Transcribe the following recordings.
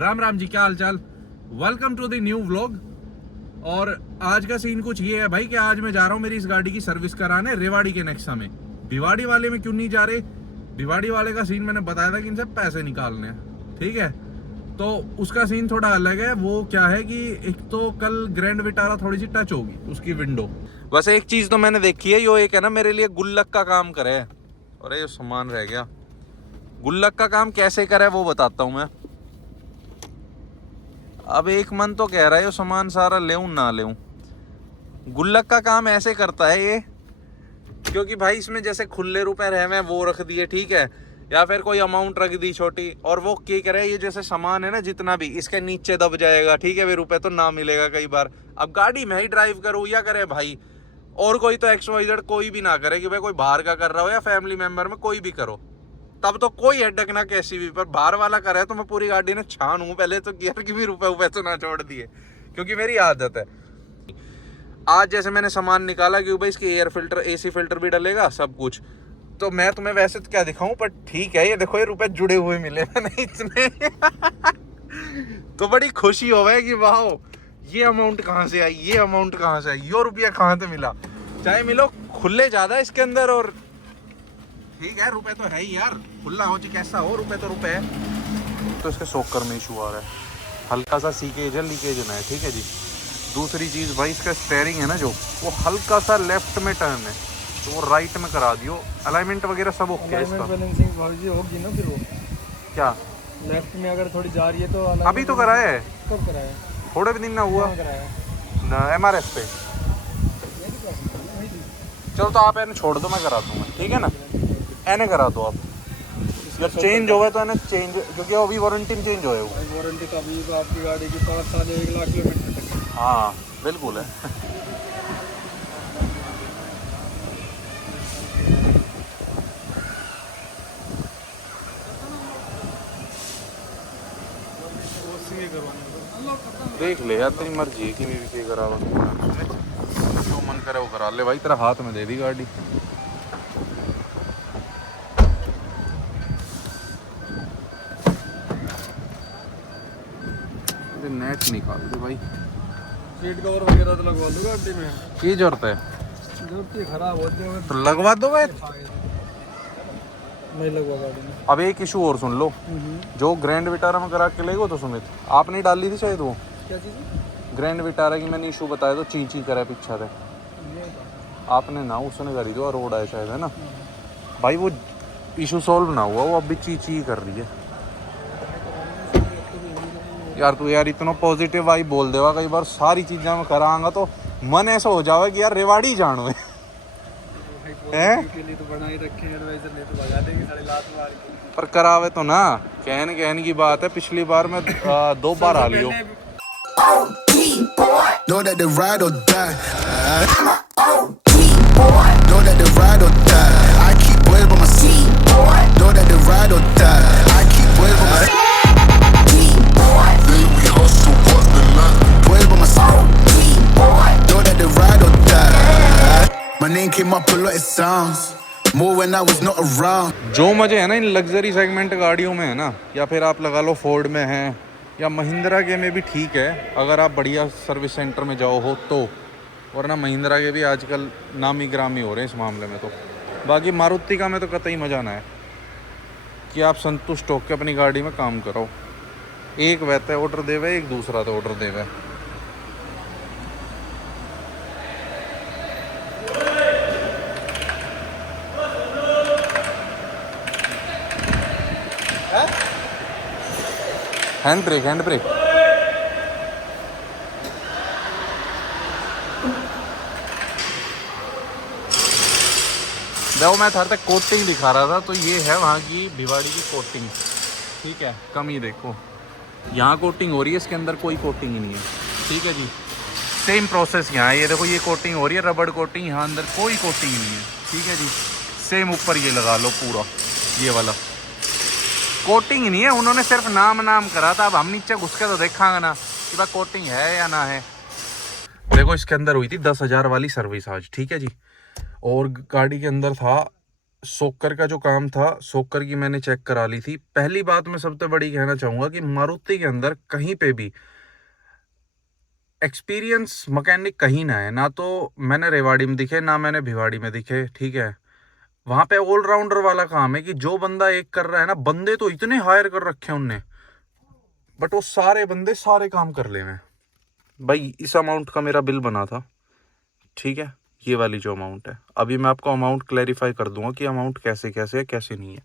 राम राम जी, क्या हाल चाल। Welcome to the new vlog. और आज का सीन कुछ ये है भाई कि आज मैं जा रहा हूँ मेरी इस गाड़ी की सर्विस कराने रेवाड़ी के नेक्सा में। भिवाड़ी वाले में क्यों नहीं जा रहे, भिवाड़ी वाले का सीन मैंने बताया था कि इनसे पैसे निकालने हैं, ठीक है। तो उसका सीन थोड़ा अलग है। वो क्या है कि एक तो कल ग्रैंड विटारा थोड़ी सी टच होगी उसकी विंडो। बस एक चीज तो मैंने देखी है, यो एक है ना मेरे लिए गुल्लक का काम करे। अरे ये सामान रह गया। गुल्लक का काम कैसे करे वो बताता हूँ मैं। अब एक मन तो कह रहा है ये सामान सारा लेऊं ना लेऊं। गुल्लक का काम ऐसे करता है ये, क्योंकि भाई इसमें जैसे खुले रुपए रहे हैं वो रख दिए, ठीक है, या फिर कोई अमाउंट रख दी छोटी, और वो क्या करे, ये जैसे सामान है ना जितना भी इसके नीचे दब जाएगा, ठीक है, वे रुपए तो ना मिलेगा कई बार। अब गाड़ी में ही ड्राइव करूँ या करे भाई और कोई, तो XYZ कोई भी ना करे कि भाई कोई बाहर का कर रहा हो या फैमिली मेंबर में कोई भी करो, तब तो कोई हेडक ना कैसी भी। पर बाहर वाला करे तो मैं पूरी गाड़ी ने छानूं पहले तो, गियर की भी रुपए तो ना छोड़ दिए, क्योंकि मेरी आदत है। आज जैसे मैंने सामान निकाला कि भाई इसके एयर फिल्टर AC फिल्टर भी डलेगा सब कुछ, तो मैं तुम्हें वैसे तो क्या दिखाऊं, पर ठीक है ये देखो ये रुपए जुड़े हुए मिले मैंने इतने तो बड़ी खुशी हो गई कि वाह ये अमाउंट कहाँ से आई, ये अमाउंट कहाँ से आई, ये रुपया कहाँ से मिला। चाहे मिलो खुले ज्यादा इसके अंदर, और ठीक है रुपए तो है ही यार, खुला हो चाहे कैसा हो, रुपए तो रुपए है। तो इसके सोकर में इशू आ रहा है, हल्का सा सीकेज है, लीकेज ना है, ठीक है जी। दूसरी चीज़ भाई इसका स्टेयरिंग है ना जो, वो हल्का सा लेफ्ट में टर्न है, तो वो राइट में करा दियो। अलाइनमेंट वगैरह सब ओके है इसका। बैलेंसिंग भाई होगी ना फिर वो क्या लेफ्ट में अगर थोड़ी जा रही है तो अभी तो कराया है, कब कराया? थोड़े भी दिन ना हुआ कराया ना MRS पे। चलो तो आप एने छोड़ दो, मैं करा दूंगा, ठीक है ना, एने करा दो आप। जब चेंज हो गए तो एने चेंज, क्योंकि अभी वारंटी में चेंज होए वो। वारंटी का भी तो आपकी गाड़ी की 5 साल 1 लाख किलोमीटर तक। हाँ बिल्कुल है देख ले यार, तेरी मर्जी है कि भी के करा, जो मन करे वो करा ले भाई, तेरा हाथ में दे दी गाड़ी। नेट निकाल दे भाई, सीट कवर वगैरह तो लगवा दो गाड़ी में, की जरूरत है जरूरत खराब होती है तो लगवा दो भाई। नहीं लगवा गाड़ी में। अब एक इशू और सुन लो, जो ग्रैंड विटारा में करा के ले गो तो सुमित आपने डाली थी शायद वो क्या चीज़? ग्रैंड विटारा की मैंने इशू बताया तो ची करा पीछा थे आपने ना, उसने करी दो रोड आया शायद, है ना भाई, वो इशू सॉल्व ना हुआ, वो अब भी ची कर रही है यार। तू यार इतना पॉजिटिव भाई बोल देवा, कई बार सारी चीज़ें में करांगा तो मन ऐसा हो जावा कि यार रेवाड़ी जानो है के लिए तो बना ही रखे हैं, एडवाइजर नहीं तो भगा देंगे साढ़े लाख मार के। पर करावे तो ना, कहने की बात है। पिछली बार मैं 2 बार आ लियो। Know that the ride or die. Know that the ride or die. I keep well by my seat. Know that the ride or die. I keep well by my seat. We hustle, what's the line? Well by my seat. Know that the ride or die. My name came up a lot of sounds. More when I was not around. जो मजे है ना इन luxury segment गाड़ियों में है ना, या फिर आप लगा लो फोर्ड में है या महिंद्रा के में भी ठीक है, अगर आप बढ़िया सर्विस सेंटर में जाओ हो तो, वरना महिंद्रा के भी आजकल नामी ग्रामी हो रहे हैं इस मामले में। तो बाकी मारुति का में तो कतई मजा ना है कि आप संतुष्ट होकर अपनी गाड़ी में काम करो। एक वैसे ऑर्डर देवे, एक दूसरा तो ऑर्डर देवे। हैंड ब्रेक देखो, मैं थार तक कोटिंग दिखा रहा था, तो ये है वहाँ की भिवाड़ी की कोटिंग, ठीक है। कमी देखो, यहाँ कोटिंग हो रही है, इसके अंदर कोई कोटिंग ही नहीं है, ठीक है जी। सेम प्रोसेस यहाँ, ये देखो ये कोटिंग हो रही है, रबड़ कोटिंग, यहाँ अंदर कोई कोटिंग नहीं है, ठीक है जी। सेम ऊपर ये लगा लो पूरा, ये वाला कोटिंग नहीं है, उन्होंने सिर्फ नाम करा था। अब हम नीचे घुस के तो देखांगे ना कि भाई कोटिंग है या ना है। देखो इसके अंदर हुई थी 10,000 वाली सर्विस आज, ठीक है जी, और गाड़ी के अंदर था सोकर का जो काम था, सोकर की मैंने चेक करा ली थी। पहली बात मैं सबसे बड़ी कहना चाहूँगा कि मारुति के अंदर कहीं पे भी एक्सपीरियंस मैकेनिक कहीं ना है। ना तो मैंने रेवाड़ी में दिखे, ना मैंने भिवाड़ी में दिखे, ठीक है। वहाँ पे ऑलराउंडर वाला काम है कि जो बंदा एक कर रहा है ना, बंदे तो इतने हायर कर रखे हैं उनने, बट वो सारे बंदे सारे काम कर ले। भाई इस अमाउंट का मेरा बिल बना था, ठीक है। ये वाली जो अमाउंट है, अभी मैं आपको अमाउंट क्लैरिफाई कर दूंगा कि अमाउंट कैसे कैसे है कैसे नहीं है।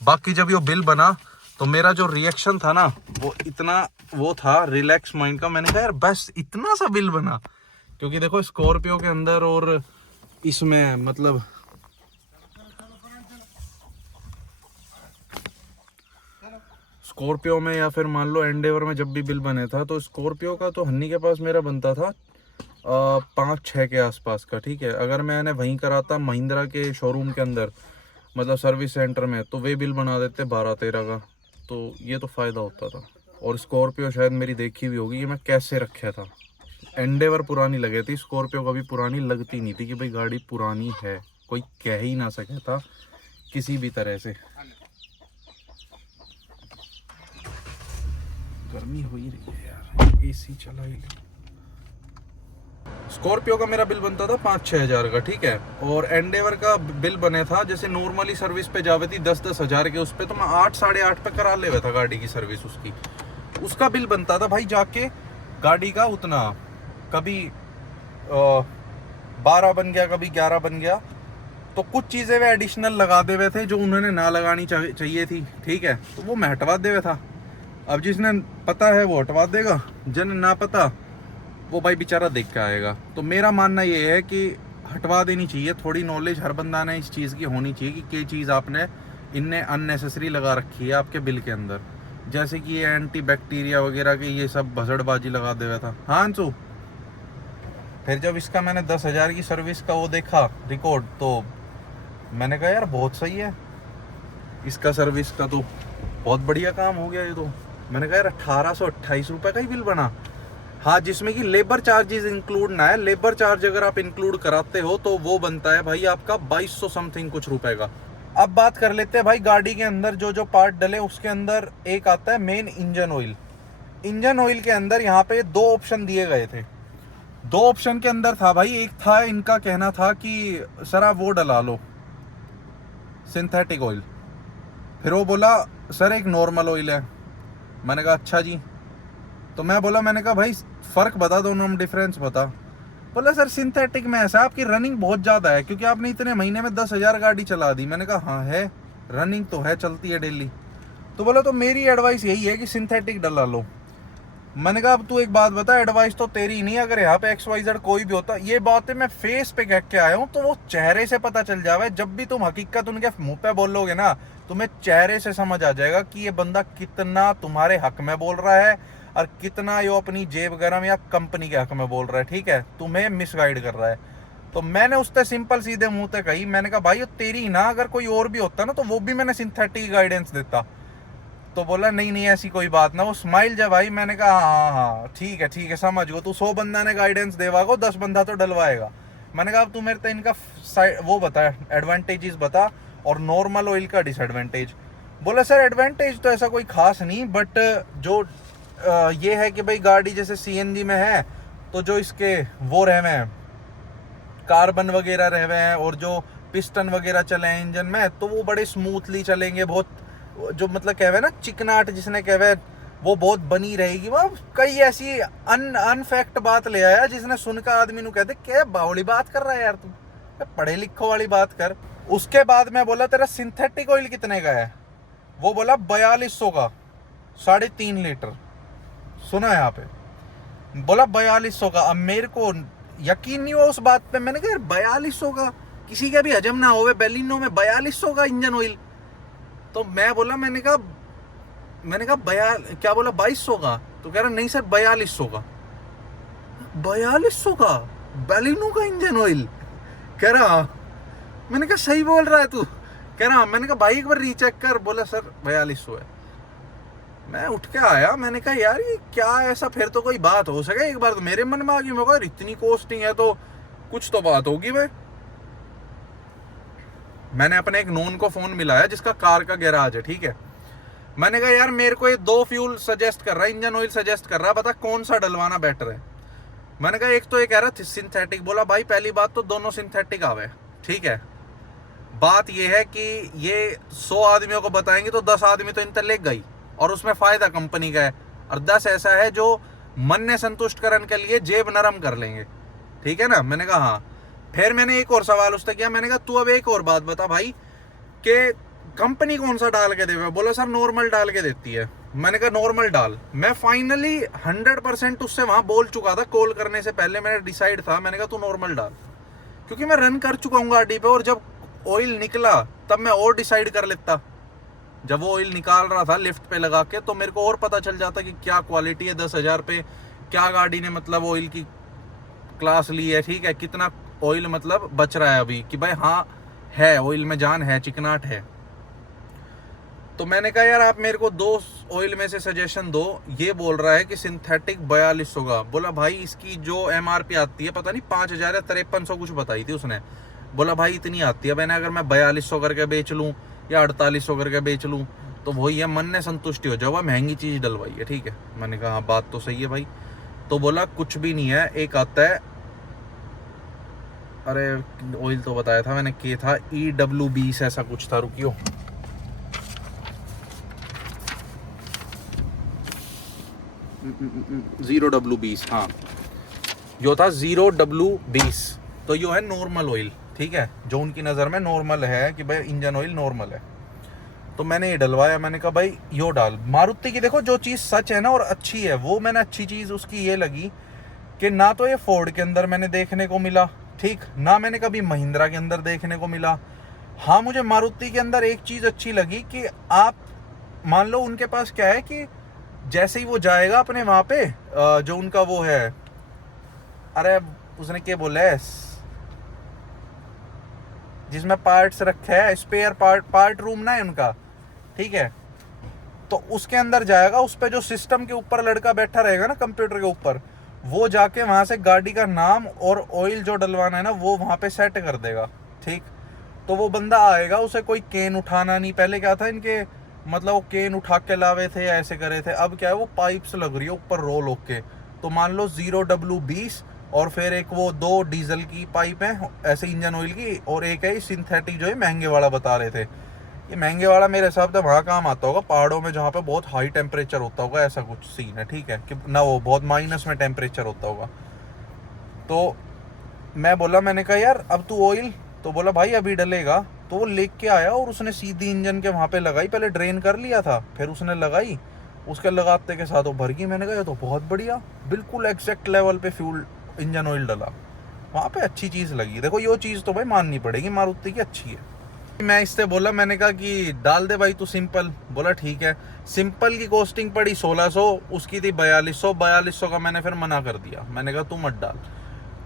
बाकी जब ये बिल बना तो मेरा जो रिएक्शन था ना, वो इतना वो था रिलैक्स माइंड का। मैंने कहा यार बस इतना सा बिल बना, क्योंकि देखो स्कॉर्पियो के अंदर और इसमें मतलब स्कॉर्पियो में या फिर मान लो एंडेवर में जब भी बिल बने था, तो स्कॉर्पियो का तो हन्नी के पास मेरा बनता था 5-6 के आसपास का, ठीक है। अगर मैंने वहीं कराता महिंद्रा के शोरूम के अंदर, मतलब सर्विस सेंटर में, तो वे बिल बना देते 12-13 का। तो ये तो फ़ायदा होता था। और स्कॉर्पियो शायद मेरी देखी भी होगी कि मैं कैसे रखा था। एंडेवर पुरानी लगे थी, स्कॉर्पियो कभी पुरानी लगती नहीं थी कि भाई गाड़ी पुरानी है, कोई कह ही ना सके था किसी भी तरह से। गर्मी हो ही रही है यार, एसी चला ही ले। स्कॉर्पियो का मेरा बिल बनता था 5-6 हज़ार का, ठीक है। और एंडेवर का बिल बने था, जैसे नॉर्मली सर्विस पे जावे थी 10-10 हज़ार के, उस पे तो मैं 8-8.5 पे करा ले था गाड़ी की सर्विस उसकी। उसका बिल बनता था भाई जाके गाड़ी का उतना, कभी 12 बन गया, कभी 11 बन गया। तो कुछ चीज़ें वे एडिशनल लगा दे हुए थे जो उन्होंने ना लगानी चाहिए थी, ठीक है। तो वो मैं हटवा दे हुए था। अब जिसने पता है वो हटवा देगा, जिन ना पता वो भाई बेचारा देख के आएगा। तो मेरा मानना ये है कि हटवा देनी चाहिए। थोड़ी नॉलेज हर बंदा ने इस चीज़ की होनी चाहिए कि क्या चीज़ आपने इनने अननेसेसरी लगा रखी है आपके बिल के अंदर। जैसे कि ये एंटी बैक्टीरिया वगैरह की ये सब भसड़बाजी लगा दे हुआ था। हाँ अंशु, फिर जब इसका मैंने 10 हज़ार की सर्विस का वो देखा रिकॉर्ड, तो मैंने कहा यार बहुत सही है, इसका सर्विस का तो बहुत बढ़िया काम हो गया ये तो। मैंने कहा यार 1828 रुपये का ही बिल बना। हाँ, जिसमें कि लेबर चार्जेस इंक्लूड ना है। लेबर चार्ज अगर आप इंक्लूड कराते हो तो वो बनता है भाई आपका 2200 समथिंग कुछ रुपए का। अब बात कर लेते हैं भाई गाड़ी के अंदर जो जो पार्ट डले, उसके अंदर एक आता है main engine oil. Engine oil के अंदर यहाँ पे 2 ऑप्शन दिए गए थे। 2 ऑप्शन के अंदर था भाई, एक था इनका कहना था कि सर आप वो डला लो सिंथेटिक ऑयल, फिर वो बोला सर एक नॉर्मल ऑयल है। मैंने कहा अच्छा जी। तो मैं बोला, मैंने कहा भाई फ़र्क बता, दोनों में डिफरेंस बता। बोला सर सिंथेटिक में ऐसा आपकी रनिंग बहुत ज़्यादा है, क्योंकि आपने इतने महीने में 10 हज़ार गाड़ी चला दी। मैंने कहा हाँ है, रनिंग तो है, चलती है डेली। तो बोला तो मेरी एडवाइस यही है कि सिंथेटिक डला लो। मैंने कहा अब तू एक बात बता, एडवाइस तो तेरी नहीं, अगर यहाँ पे XYZ कोई भी होता, ये बातें मैं फेस पे कह के आया हूँ तो वो चेहरे से पता चल जावे। जब भी तुम हकीकत उनके मुंह पे बोलोगे ना, तुम्हें चेहरे से समझ आ जाएगा कि ये बंदा कितना तुम्हारे हक में बोल रहा है और कितना ये अपनी जेब गरम या कंपनी के हक में बोल रहा है, ठीक है, तुम्हें मिसगाइड कर रहा है। तो मैंने उससे सिंपल सीधे मुंह पे कही, मैंने कहा भाई तेरी ना, अगर कोई और भी होता ना तो वो भी मैंने सिंथेटिक गाइडेंस देता। तो बोला नहीं नहीं ऐसी कोई बात ना। वो स्माइल जब आई, मैंने कहा हाँ हाँ ठीक है समझ गो, तू 100 बंदा ने गाइडेंस देवागो, 10 बंदा तो डलवाएगा। मैंने कहा अब तू मेरे तो इनका वो बता, एडवांटेजेस बता और नॉर्मल ऑयल का डिसएडवांटेज। बोला सर एडवांटेज तो ऐसा कोई खास नहीं, बट जो ये है कि भाई गाड़ी जैसे CNG में है तो जो इसके वो रहे हैं कार्बन वगैरह रहे हैं और जो पिस्टन वगैरह चले हैं इंजन में, तो वो बड़े स्मूथली चलेंगे। बहुत जो मतलब कहवे ना चिकनाहट जिसने कहवे वो बहुत बनी रहेगी। वो कई ऐसी अनफैक्ट बात ले आया जिसने सुनकर आदमी नु कहते क्या बावली बात कर रहा है यार, तू पढ़े लिखो वाली बात कर। उसके बाद मैं बोला तेरा सिंथेटिक ऑयल कितने का है? वो बोला 4200 का, 3.5 लीटर। सुना यहाँ पे, बोला 4200 का। अब मेरे को यकीन नहीं हुआ उस बात पे। मैंने कहा यार 4200 का, किसी का भी हजम ना होवे बेलिनो में 4200 का इंजन ऑयल। तो मैं बोला, मैंने कहा क्या बोला 2200 का? तो कह रहा नहीं सर 4200 का। 4200 का बेलिनो का इंजन ऑयल? कह रहा, मैंने कहा सही बोल रहा है तू? कह रहा, मैंने कहा भाई एक बार रीचेक कर। बोला सर 4200 है। मैं उठ के आया, मैंने कहा यार ये क्या ऐसा, फिर तो कोई बात हो सके। एक बार तो मेरे मन में आ गई, मैं कहा इतनी कॉस्टिंग है तो कुछ तो बात होगी भाई। मैंने अपने एक नोन को फ़ोन मिलाया जिसका कार का गैराज है, ठीक है। मैंने कहा यार मेरे को ये 2 फ्यूल सजेस्ट कर रहा है, इंजन ऑयल सजेस्ट कर रहा है, बता कौन सा डलवाना बेटर है। मैंने कहा एक तो ये कह रहा था सिंथेटिक। बोला भाई पहली बात तो दोनों सिंथेटिक आवे, ठीक है। बात ये है कि ये 100 आदमियों को बताएंगे तो 10 आदमी तो इन तक ले गई, और उसमें फ़ायदा कंपनी का है, और 10 ऐसा है जो मन ने संतुष्ट करने के लिए जेब नरम कर लेंगे, ठीक है ना। मैंने कहा हाँ। फिर मैंने एक और सवाल उससे किया, मैंने कहा तू अब एक और बात बता भाई कि कंपनी कौन सा डाल के देवे। बोला सर नॉर्मल डाल के देती है। मैंने कहा नॉर्मल डाल। मैं फाइनली 100% उससे वहां बोल चुका था, कॉल करने से पहले मेरा डिसाइड था। मैंने कहा तू नॉर्मल डाल, क्योंकि मैं रन कर चुका हूँ गाड़ी पे, और जब ऑयल निकला तब मैं और डिसाइड कर लेता। जब वो ऑयल निकाल रहा था लिफ्ट पे लगा के, तो मेरे को और पता चल जाता कि क्या क्वालिटी है, 10,000 पे क्या गाड़ी ने मतलब ऑयल की क्लास ली है, ठीक है, कितना ऑयल मतलब बच रहा है अभी, कि भाई हाँ है ऑयल में जान है, चिकनाट है। तो मैंने कहा यार आप मेरे को 2 ऑयल में से सजेशन दो। ये बोल रहा है कि सिंथेटिक 4200 का। बोला भाई इसकी जो MRP आती है पता नहीं 5000 या 5300 कुछ बताई थी उसने। बोला भाई इतनी आती है। मैंने अगर मैं 4200 करके बेच लूँ या 4800 करके बेच लूँ तो वही है, मन ने संतुष्टि हो जाओ, महंगी चीज़ डलवाई है, ठीक है। मैंने कहा हाँ बात तो सही है भाई। तो बोला कुछ भी नहीं है, एक आता है, अरे ऑयल तो बताया था मैंने, के था EW20 ऐसा कुछ था, रुकियो 0W20, हाँ जो था 0W20। तो यो है नॉर्मल ऑयल, ठीक है, जो उनकी नज़र में नॉर्मल है कि भाई इंजन ऑयल नॉर्मल है। तो मैंने ये डलवाया। मैंने कहा भाई यो डाल। मारुति की देखो जो चीज़ सच है ना और अच्छी है, वो मैंने अच्छी चीज़ उसकी ये लगी कि ना तो ये फोर्ड के अंदर मैंने देखने को मिला, ठीक, ना मैंने कभी महिंद्रा के अंदर देखने को मिला। हाँ मुझे मारुति के अंदर एक चीज़ अच्छी लगी कि आप मान लो उनके पास क्या है कि जैसे ही वो जाएगा अपने वहाँ पे जो उनका वो है, अरे उसने क्या बोला है जिसमें पार्ट्स रखे है, स्पेयर पार्ट रूम ना है उनका, ठीक है। तो उसके अंदर जाएगा, उस पे जो सिस्टम के ऊपर लड़का बैठा रहेगा ना कंप्यूटर के ऊपर, वो जाके वहाँ से गाड़ी का नाम और ऑयल जो डलवाना है ना वो वहाँ पे सेट कर देगा, ठीक। तो वो बंदा आएगा, उसे कोई केन उठाना नहीं। पहले क्या था इनके मतलब वो केन उठा के लावे थे या ऐसे करे थे, अब क्या है वो पाइप्स लग रही है ऊपर रोल होके। तो मान लो 0W20 और फिर एक वो 2 डीजल की पाइप है ऐसे इंजन ऑयल की, और एक है सिंथेटिक जो है महंगे वाला बता रहे थे। ये महंगे वाला मेरे हिसाब से वहाँ काम आता होगा पहाड़ों में जहाँ पे बहुत हाई टेम्परेचर होता होगा, ऐसा कुछ सीन है, ठीक है, कि ना वो बहुत माइनस में टेम्परेचर होता होगा। तो मैं बोला, मैंने कहा यार अब तू ऑयल, तो बोला भाई अभी डलेगा। तो वो लेके के आया और उसने सीधी इंजन के वहाँ पे लगाई, पहले ड्रेन कर लिया था, फिर उसने लगाई, उसके लगाते के साथ वो भर गई। मैंने कहा ये तो बहुत बढ़िया, बिल्कुल एग्जैक्ट लेवल पे फ्यूल इंजन ऑयल डला, वहाँ पे अच्छी चीज़ लगी। देखो ये चीज़ तो भाई माननी पड़ेगी, मारुति की अच्छी है। मैं इससे बोला, मैंने कहा कि डाल दे भाई तू सिंपल। बोला ठीक है। सिंपल की कॉस्टिंग पड़ी 1600, उसकी थी 4200 का मैंने फिर मना कर दिया। मैंने कहा तू मत डाल।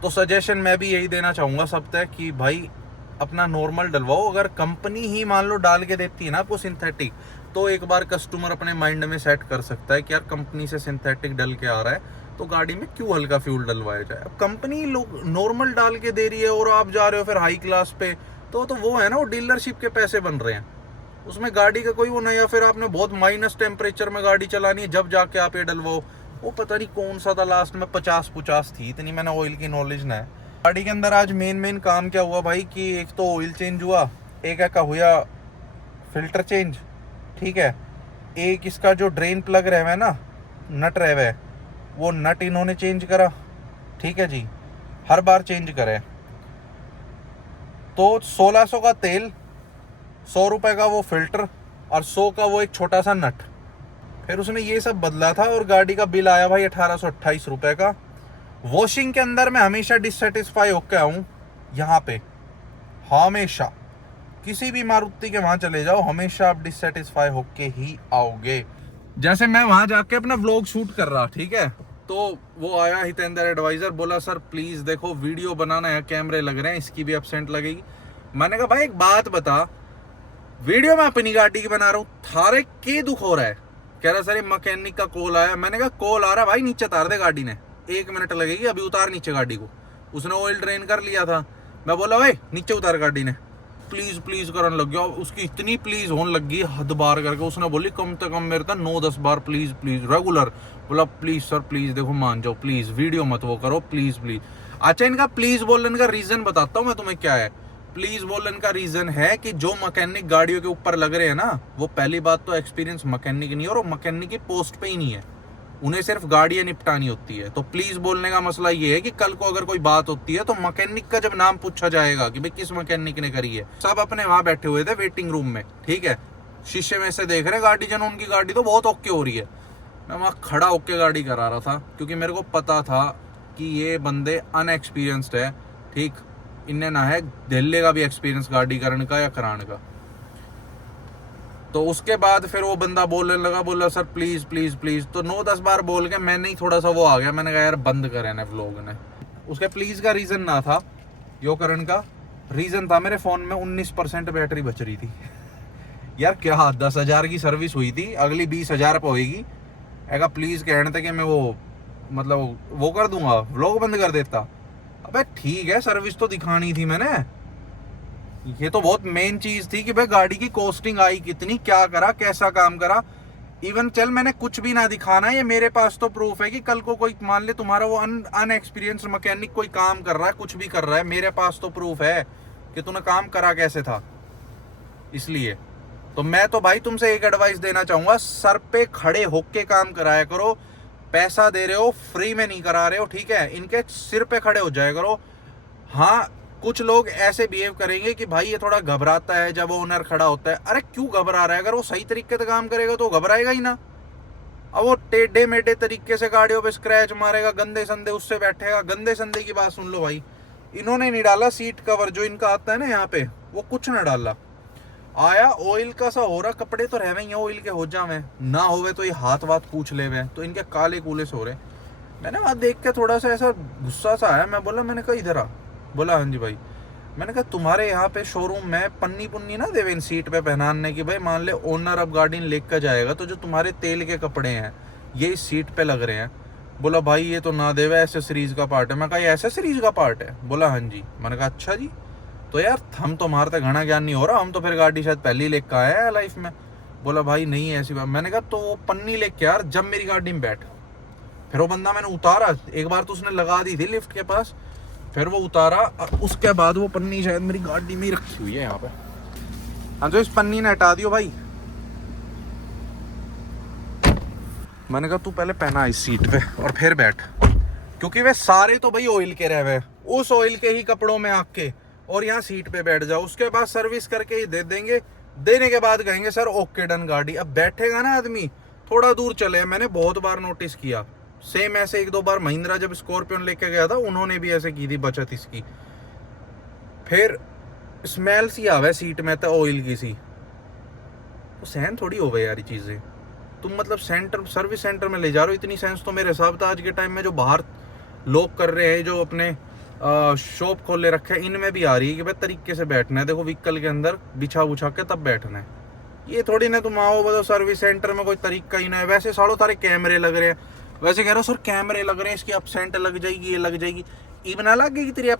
तो सजेशन मैं भी यही देना चाहूँगा सब तक कि भाई अपना नॉर्मल डलवाओ। अगर कंपनी ही मान लो डाल के देती है ना आपको सिंथेटिक, तो एक बार कस्टमर अपने माइंड में सेट कर सकता है कि यार कंपनी से सिंथेटिक डल के आ रहा है तो गाड़ी में क्यों हल्का फ्यूल डलवाया जाए। अब कंपनी लोग नॉर्मल डाल के दे रही है और आप जा रहे हो फिर हाई क्लास पे, तो वो है ना, वो डीलरशिप के पैसे बन रहे हैं, उसमें गाड़ी का कोई वो नहीं। या फिर आपने बहुत माइनस टेम्परेचर में गाड़ी चलानी है, जब जाके आप ये डलवाओ। वो पता नहीं कौन सा था लास्ट में, 50 थी, इतनी मैंने ऑयल की नॉलेज ना है। गाड़ी के अंदर आज मेन काम क्या हुआ भाई कि एक तो ऑयल चेंज हुआ, एक का हुआ फिल्टर चेंज, ठीक है, एक इसका जो ड्रेन प्लग रहे है ना, नट रहे है, वो नट इन्होंने चेंज करा, ठीक है जी, हर बार चेंज करे। तो 1600 का तेल, 100 रुपए का वो फिल्टर और 100 का वो एक छोटा सा नट, फिर उसने ये सब बदला था और गाड़ी का बिल आया भाई 1828 रुपए का। वॉशिंग के अंदर मैं हमेशा डिससेटिस्फाई होके आऊँ यहाँ पे, हमेशा किसी भी मारुति के वहाँ चले जाओ, हमेशा आप डिससेटिस्फाई होके ही आओगे। जैसे मैं वहाँ जाके अपना व्लॉग शूट कर रहा, ठीक है, तो वो आया हितेंद्र एडवाइजर, बोला सर प्लीज़ देखो वीडियो बनाना है, कैमरे लग रहे हैं, इसकी भी एब्सेंट लगेगी। मैंने कहा भाई एक बात बता, वीडियो मैं अपनी गाड़ी की बना रहा हूँ, थारे के दुख हो रहा है। कह रहा सर ये मैकेनिक का कॉल आया। मैंने कहा कॉल आ रहा भाई, नीचे उतार दे गाड़ी ने, 1 मिनट लगेगी, अभी उतार नीचे गाड़ी को। उसने ऑयल ड्रेन कर लिया था। मैं बोला भाई नीचे उतार गाड़ी ने, प्लीज प्लीज करने लग गया। उसकी इतनी प्लीज होने लग गई हद बार करके, उसने बोली कम से कम मेरे तक 9-10 बार प्लीज प्लीज रेगुलर। बोला प्लीज सर प्लीज, देखो मान जाओ प्लीज, वीडियो मत वो करो प्लीज प्लीज। अच्छा, इनका प्लीज बोलने का रीजन बताता हूँ मैं तुम्हें क्या है। प्लीज बोलने का रीजन है कि जो मैकेनिक गाड़ियों के ऊपर लग रहे हैं ना, वो पहली बात तो एक्सपीरियंस मैकेनिक नहीं है, और वो मैकेनिक की पोस्ट पे ही नहीं है, उन्हें सिर्फ गाड़ियां निपटानी होती है। तो प्लीज बोलने का मसला ये है कि कल को अगर कोई बात होती है तो मैकेनिक का जब नाम पूछा जाएगा कि भाई किस मैकेनिक ने करी है, सब अपने वहां बैठे हुए थे वेटिंग रूम में, ठीक है, शीशे में से देख रहे गाड़ी, जन उनकी गाड़ी तो बहुत ओके हो रही है। मैं वहां खड़ा होके गाड़ी करा रहा था, क्योंकि मेरे को पता था कि ये बंदे अनएक्सपीरियंस्ड है, ठीक, इन्हें ना है दिल्ली का भी एक्सपीरियंस गाड़ी करने का या कराने का। तो उसके बाद फिर वो बंदा बोलने लगा, बोला सर प्लीज प्लीज प्लीज। तो 9-10 बार बोल के मैंने ही थोड़ा सा वो आ गया, मैंने कहा यार बंद करे ना व्लॉग ने। उसके प्लीज का रीजन ना था यो करण का, रीजन था मेरे फोन में 19% बैटरी बच रही थी। यार क्या 10,000 की सर्विस हुई थी, अगली 20,000 पे होगी। ऐसा प्लीज कहने थे कि मैं वो मतलब वो कर दूंगा, व्लॉग बंद कर देता। अबे ठीक है, सर्विस तो दिखानी थी मैंने, ये तो बहुत मेन चीज थी कि भाई गाड़ी की कॉस्टिंग आई कितनी, क्या करा, कैसा काम करा। इवन चल मैंने कुछ भी ना दिखाना, ये मेरे पास तो प्रूफ है कि कल को कोई मान ले तुम्हारा वो अनएक्सपीरियंस मैकेनिक कोई काम कर रहा है, कुछ भी कर रहा है, मेरे पास तो प्रूफ है कि तूने काम करा कैसे था। इसलिए तो मैं तो भाई तुमसे एक एडवाइस देना चाहूंगा, सर पे खड़े होके काम कराया करो। पैसा दे रहे हो, फ्री में नहीं करा रहे हो, ठीक है, इनके सिर पे खड़े हो जाया करो। हाँ, कुछ लोग ऐसे बिहेव करेंगे कि भाई ये थोड़ा घबराता है जब ओनर खड़ा होता है। अरे क्यों घबरा रहा है? अगर वो सही तरीके से काम करेगा तो घबराएगा ही ना। अब वो टेढ़े मेढ़े तरीके से गाड़ियों पे स्क्रैच मारेगा, गंदे संदे उससे बैठेगा। गंदे संदे की बात सुन लो भाई, इन्होंने नहीं डाला सीट कवर जो इनका आता है ना यहाँ पे, वो कुछ ना डाला, आया ऑयल का सा हो रहा, कपड़े तो रह ही ऑयल के हो जावे ना होवे तो ये हाथ वाथ पूछ ले वे, तो इनके काले कूले से हो रहे। मैंने वहां देख के थोड़ा सा ऐसा गुस्सा सा आया, मैं बोला, मैंने कहा इधर आ। बोला हाँ जी भाई। मैंने कहा तुम्हारे यहाँ पे शोरूम में पन्नी पुन्नी ना देवे इन सीट पे पहनाने की, भाई मान ले ओनर अब गाड़ी लेकर जाएगा तो जो तुम्हारे तेल के कपड़े हैं ये इस सीट पे लग रहे हैं। बोला भाई ये तो ना देवे, एसेसरीज का पार्ट है। मैं कहा ये एसेसरीज का पार्ट है? बोला हाँ जी। मैंने कहा अच्छा जी, तो यार हम तो हमारे तक घना ज्ञान नहीं हो रहा, हम तो फिर गाड़ी शायद पहले ही लेकर आया है लाइफ में। बोला भाई नहीं है ऐसी बात। मैंने कहा तो वो पन्नी लेके यार जब मेरी गाड़ी में बैठ। फिर वो बंदा मैंने उतारा, एक बार तो उसने लगा दी थी लिफ्ट के पास, फिर वो उतारा और उसके बाद वो पन्नी शायद मेरी गाड़ी में ही रखी हुई है यहाँ पे। हाँ तो इस पन्नी ने हटा दियो भाई। मैंने कहा तू पहले पहना इस सीट पे और फिर बैठ, क्योंकि वे सारे तो भाई ऑयल के रह गए, उस ऑयल के ही कपड़ों में आके और यहाँ सीट पे बैठ जाओ। उसके बाद सर्विस करके ही दे देंगे, देने के बाद कहेंगे सर ओके डन गाड़ी। अब बैठेगा ना आदमी, थोड़ा दूर चले। मैंने बहुत बार नोटिस किया, सेम ऐसे 1-2 बार महिंद्रा जब स्कॉर्पियन लेके गया था उन्होंने भी ऐसे की थी बचत इसकी। फिर स्मेल सी आवे सीट में तो ऑयल की सी, तो सहन थोड़ी हो गई यार ये चीजें। तुम मतलब सेंटर सर्विस सेंटर में ले जा रहे हो, इतनी सेंस तो मेरे हिसाब से आज के टाइम में जो बाहर लोग कर रहे हैं, जो अपने शॉप खोले रखे हैं, इनमें भी आ रही है कि भाई तरीके से बैठना है। देखो व्हीकल के अंदर बिछा बुछा के तब बैठना है। ये थोड़ी ना तुम आओ बताओ सर्विस सेंटर में कोई तरीका ही ना है। वैसे सालों सारे कैमरे लग रहे हैं, वैसे कह रहे हो सर कैमरे लग रहे हैं, इसकी अपसेंट लग जाएगी, ये लग जाएगी। इवन लग गई तेरी